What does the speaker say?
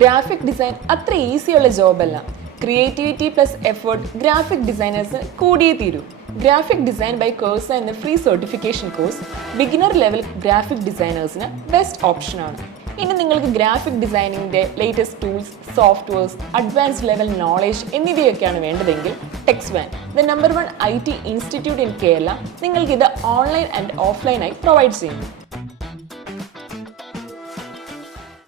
Graphic design അത്ര ഈസിയുള്ള ജോബല്ല. Creativity plus effort graphic ഡിസൈനേഴ്സിന് കൂടിയേ തീരൂ. ഗ്രാഫിക് ഡിസൈൻ ബൈ Cursa എന്ന free certification course beginner level graphic ഡിസൈനേഴ്സിന് best ഓപ്ഷനാണ്. ഇനി നിങ്ങൾക്ക് graphic ഡിസൈനിങ്ങിൻ്റെ latest tools, softwares, advanced level knowledge എന്നിവയൊക്കെയാണ് വേണ്ടതെങ്കിൽ Tecswan, the #1 IT institute in Kerala, നിങ്ങൾക്കിത് ഓൺലൈൻ ആൻഡ് ഓഫ്ലൈനായി പ്രൊവൈഡ് ചെയ്യുന്നു.